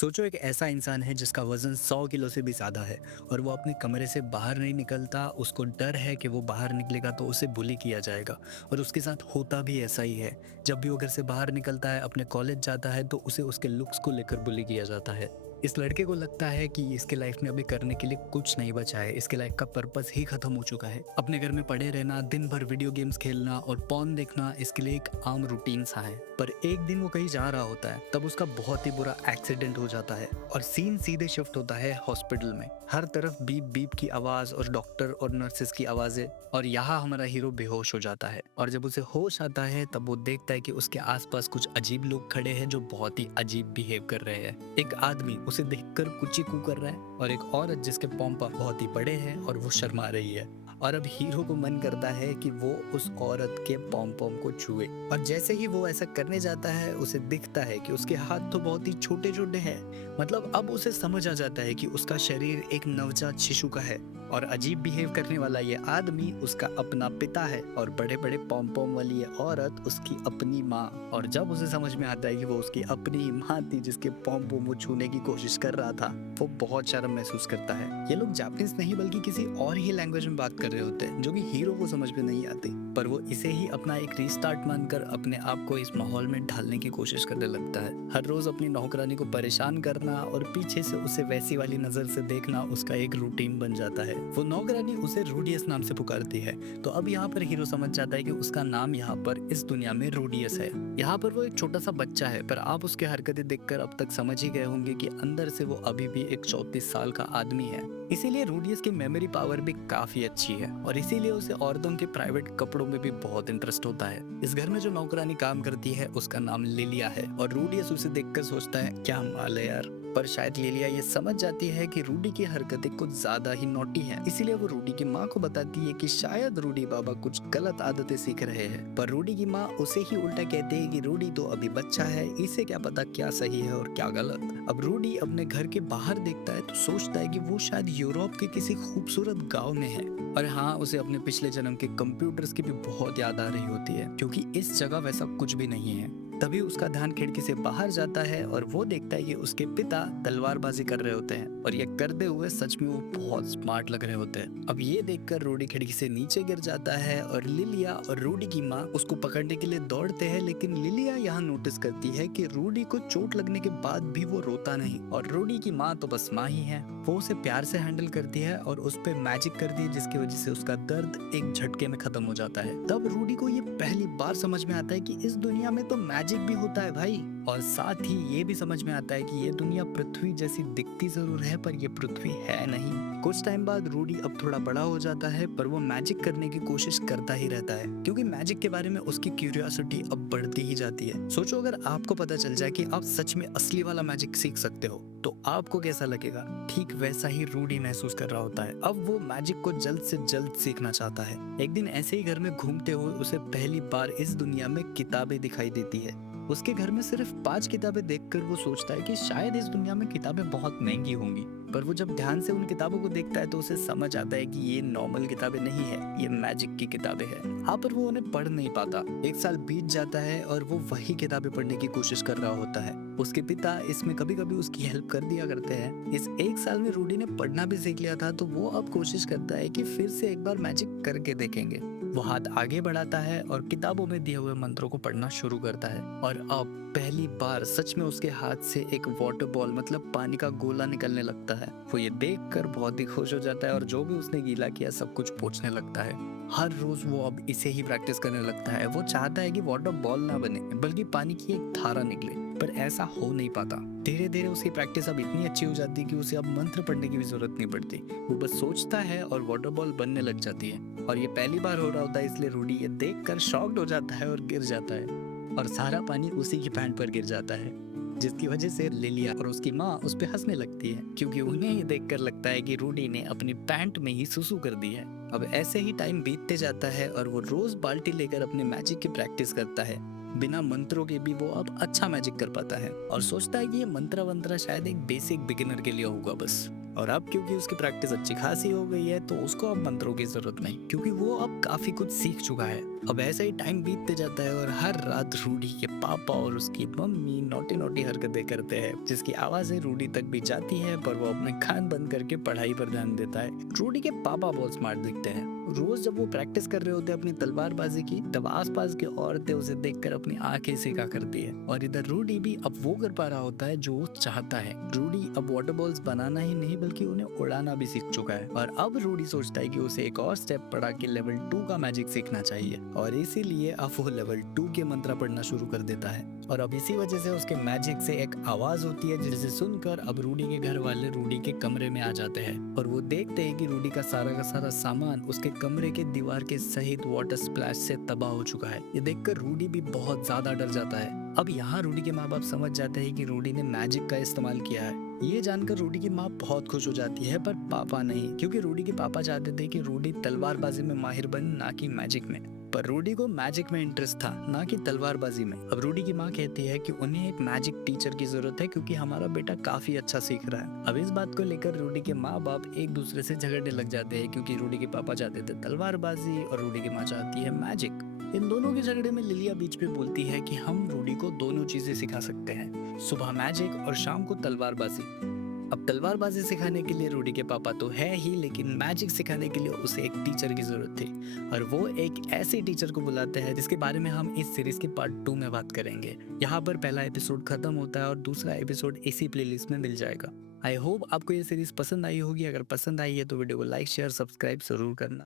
सोचो एक ऐसा इंसान है जिसका वजन 100 किलो से भी ज़्यादा है और वो अपने कमरे से बाहर नहीं निकलता। उसको डर है कि वो बाहर निकलेगा तो उसे बुली किया जाएगा और उसके साथ होता भी ऐसा ही है। जब भी वो घर से बाहर निकलता है, अपने कॉलेज जाता है, तो उसे उसके लुक्स को लेकर बुली किया जाता है। इस लड़के को लगता है कि इसके लाइफ में अभी करने के लिए कुछ नहीं बचा है, इसके लाइफ का पर्पस ही खत्म हो चुका है। अपने घर में पड़े रहना, दिन भर वीडियो गेम्स खेलना और पॉर्न देखना इसके लिए एक आम रूटीन सा है। पर एक दिन वो कहीं जा रहा होता है, तब उसका बहुत ही बुरा एक्सीडेंट हो जाता है और सीन सीधे शिफ्ट होता है हॉस्पिटल में। हर तरफ बीप बीप की आवाज और डॉक्टर और नर्सेस की आवाजें, और यहाँ हमारा हीरो बेहोश हो जाता है। और जब उसे होश आता है तब वो देखता है कि उसके आसपास कुछ अजीब लोग खड़े हैं जो बहुत ही अजीब बिहेव कर रहे हैं। एक आदमी उसे देखकर कुची कू कर रहा है और एक औरत जिसके पॉम्पा बहुत ही बड़े हैं और वो शर्मा रही है। और अब हीरो को मन करता है कि वो उस औरत के पॉम पॉम को छुए, और जैसे ही वो ऐसा करने जाता है उसे दिखता है कि उसके हाथ तो बहुत ही छोटे छोटे हैं। मतलब अब उसे समझ आ जाता है कि उसका शरीर एक नवजात शिशु का है और अजीब बिहेव करने वाला ये आदमी उसका अपना पिता है और बड़े बड़े पॉम पॉम वाली ये औरत उसकी अपनी माँ। और जब उसे समझ में आता है कि वो उसकी अपनी माँ थी जिसके पॉम पॉम वो छूने की कोशिश कर रहा था, वो बहुत शर्म महसूस करता है। ये लोग जापानीज नहीं बल्कि किसी और ही लैंग्वेज में बात कर रहे होते हैं जो कि हीरो को समझ में नहीं आती, पर वो इसे ही अपना एक रीस्टार्ट मानकर अपने आप को इस माहौल में ढालने की कोशिश करने लगता है। हर रोज अपनी नौकरानी को परेशान करना और पीछे से उसे वैसी वाली नजर से देखना उसका एक रूटीन बन जाता है। वो नौकरानी उसे रूडियस नाम से पुकारती है, तो अब यहाँ पर हीरो समझ जाता है कि उसका नाम यहाँ पर इस दुनिया में रूडियस है। यहाँ पर वो एक छोटा सा बच्चा है, पर आप उसके हरकतें देखकर अब तक समझ ही गए होंगे कि अंदर से वो अभी भी एक 34 साल का आदमी है। इसीलिए रूडियस की मेमोरी पावर भी काफी अच्छी है और इसीलिए उसे औरतों के प्राइवेट कपड़ों में भी बहुत इंटरेस्ट होता है। इस घर में जो नौकरानी काम करती है उसका नाम लिलिया है और रूडियस उसे देखकर सोचता है क्या माल है यार। पर शायद लिलिया ये समझ जाती है कि रूडी की हरकतें कुछ ज्यादा ही नॉटी हैं, इसीलिए वो रूडी की माँ को बताती है कि शायद रूडी बाबा कुछ गलत आदतें सीख रहे हैं। पर रूडी की माँ उसे ही उल्टा कहती है कि रूडी तो अभी बच्चा है, इसे क्या पता क्या सही है और क्या गलत। अब रूडी अपने घर के बाहर देखता है तो सोचता है कि वो शायद यूरोप के किसी खूबसूरत गांव में है। और हाँ, उसे अपने पिछले जन्म के कंप्यूटर्स की भी बहुत याद आ रही होती है क्योंकि इस जगह वैसा कुछ भी नहीं है। तभी उसका ध्यान खिड़की से बाहर जाता है और वो देखता है कि उसके पिता तलवारबाजी कर रहे होते हैं और ये करते हुए सच में वो बहुत स्मार्ट लग रहे होते हैं। अब ये देखकर रूडी खिड़की से नीचे गिर जाता है और लिलिया और रूडी की माँ उसको पकड़ने के लिए दौड़ते हैं, लेकिन लिलिया यहाँ नोटिस करती है कि रूडी को चोट लगने के बाद भी वो रोता नहीं और रूडी की माँ तो बस माँ ही है। वो उसे प्यार से हैंडल करती है और उस पे मैजिक करती है जिसकी वजह से उसका दर्द एक झटके में खत्म हो जाता है। तब रूडी को ये पहली बार समझ में आता है कि इस दुनिया में तो मैजिक भी होता है भाई। और साथ ही ये भी समझ में आता है कि ये दुनिया पृथ्वी जैसी दिखती जरूर है पर ये पृथ्वी है नहीं। कुछ टाइम बाद रूडी अब थोड़ा बड़ा हो जाता है पर वो मैजिक करने की कोशिश करता ही रहता है क्योंकि मैजिक के बारे में उसकी क्यूरियोसिटी अब बढ़ती ही जाती है। सोचो अगर आपको पता चल जाए कि आप सच में असली वाला मैजिक सीख सकते हो तो आपको कैसा लगेगा। ठीक वैसा ही रूडी महसूस कर रहा होता है। अब वो मैजिक को जल्द से जल्द सीखना चाहता है। एक दिन ऐसे ही घर में घूमते हुए उसे पहली बार इस दुनिया में किताबें दिखाई देती है। उसके घर में सिर्फ 5 किताबें देखकर वो सोचता है कि शायद इस दुनिया में किताबें बहुत महंगी होंगी, पर वो जब ध्यान से उन किताबों को देखता है तो उसे समझ आता है कि ये नॉर्मल किताबें नहीं है, ये मैजिक की किताबें हैं। हाँ, पर वो उन्हें पढ़ नहीं पाता। एक साल बीत जाता है और वो वही किताबें पढ़ने की कोशिश कर रहा होता है। उसके पिता इसमें कभी कभी उसकी हेल्प कर दिया करते हैं। इस एक साल में रूडी ने पढ़ना भी सीख लिया था तो वो अब कोशिश करता है कि फिर से एक बार मैजिक करके देखेंगे। वो हाथ आगे बढ़ाता है और किताबों में दिए हुए मंत्रों को पढ़ना शुरू करता है और अब पहली बार सच में उसके हाथ से एक वाटर बॉल मतलब पानी का गोला निकलने लगता है। वो ये देखकर बहुत ही खुश हो जाता है और जो भी उसने गीला किया सब कुछ पोंछने लगता है। हर रोज वो अब इसे ही प्रैक्टिस करने लगता है। वो चाहता है कि वाटर बॉल ना बने बल्कि पानी की एक धारा निकले, पर ऐसा हो नहीं पाता। धीरे धीरे उसकी प्रैक्टिस अब इतनी अच्छी हो जाती है कि उसे अब मंत्र पढ़ने की भी जरूरत नहीं पड़ती। वो बस सोचता है और वाटर बॉल बनने लग जाती है। और ये पहली बार हो रहा होता है इसलिए रूडी ये देखकर शॉक्ड हो जाता है और गिर जाता है और सारा पानी उसी की पैंट पर गिर जाता है, जिसकी वजह से लिलिया और उसकी माँ उस पे हंसने लगती है क्योंकि उन्हें ये देखकर लगता है कि रूडी ने अपनी पैंट में ही सुसु कर दी है। अब ऐसे ही टाइम बीतते जाता है और वो रोज बाल्टी लेकर अपने मैजिक की प्रैक्टिस करता है। बिना मंत्रों के भी वो अब अच्छा मैजिक कर पाता है और सोचता है कि ये मंत्र वंत्र शायद एक बेसिक बिगिनर के लिए होगा बस। और अब क्योंकि उसकी प्रैक्टिस अच्छी खासी हो गई है तो उसको अब मंत्रों की जरूरत नहीं, क्योंकि वो अब काफी कुछ सीख चुका है। अब ऐसा ही टाइम बीतते जाता है और हर रात रूडी के पापा और उसकी मम्मी नोटी नोटी हरकतें करते हैं, जिसकी आवाजें रूडी तक भी जाती है, पर वो अपने कान बंद करके पढ़ाई पर ध्यान देता है। रूडी के पापा बहुत स्मार्ट दिखते हैं। रोज जब वो प्रैक्टिस कर रहे होते हैं अपनी तलवारबाजी की, तब आसपास की औरतें उसे देखकर अपनी आंखें सिका करती है, और इधर रूडी भी अब वो कर पा रहा होता है जो वो चाहता है। रूडी अब वाटर बॉल्स बनाना ही नहीं बल्कि उन्हें उड़ाना भी सीख चुका है, और अब रूडी सोचता है कि उसे एक और स्टेप पढ़ा के लेवल 2 का मैजिक सीखना चाहिए, और इसीलिए अब वो लेवल 2 के मंत्र पढ़ना शुरू कर देता है। और अब इसी वजह से उसके मैजिक से एक आवाज होती है, जिसे सुनकर अब रूडी के घर वाले रूडी के कमरे में आ जाते हैं, और वो देखते हैं कि रूडी का सारा सामान उसके कमरे के दीवार के सहित वाटर स्प्लैश से तबाह हो चुका है। ये देखकर रूडी भी बहुत ज्यादा डर जाता है। अब यहाँ रूडी के माँ बाप समझ जाते हैं कि रूडी ने मैजिक का इस्तेमाल किया है। ये जानकर रूडी की माँ बहुत खुश हो जाती है, पर पापा नहीं, क्योंकि रूडी के पापा चाहते थे कि रूडी तलवारबाजी में माहिर बने, ना कि मैजिक में। पर रूडी को मैजिक में इंटरेस्ट था, ना कि तलवारबाजी में। अब रूडी की माँ कहती है कि उन्हें एक मैजिक टीचर की जरूरत है, क्योंकि हमारा बेटा काफी अच्छा सीख रहा है। अब इस बात को लेकर रूडी के माँ बाप एक दूसरे से झगड़ने लग जाते हैं, क्योंकि रूडी के पापा चाहते थे तलवारबाजी और रूडी की माँ चाहती है मैजिक। इन दोनों के झगड़े में लिलिया बीच में बोलती है कि हम रूडी को दोनों चीजें सिखा सकते हैं, सुबह मैजिक और शाम को तलवारबाजी। अब तलवारबाजी सिखाने के लिए रूडी के पापा तो है ही, लेकिन मैजिक सिखाने के लिए उसे एक टीचर की जरूरत थी, और वो एक ऐसे टीचर को बुलाते हैं जिसके बारे में हम इस सीरीज के पार्ट 2 में बात करेंगे। यहाँ पर पहला एपिसोड खत्म होता है और दूसरा एपिसोड इसी प्लेलिस्ट में मिल जाएगा। आई होप आपको ये सीरीज पसंद आई होगी। अगर पसंद आई है तो वीडियो को लाइक शेयर सब्सक्राइब जरूर करना।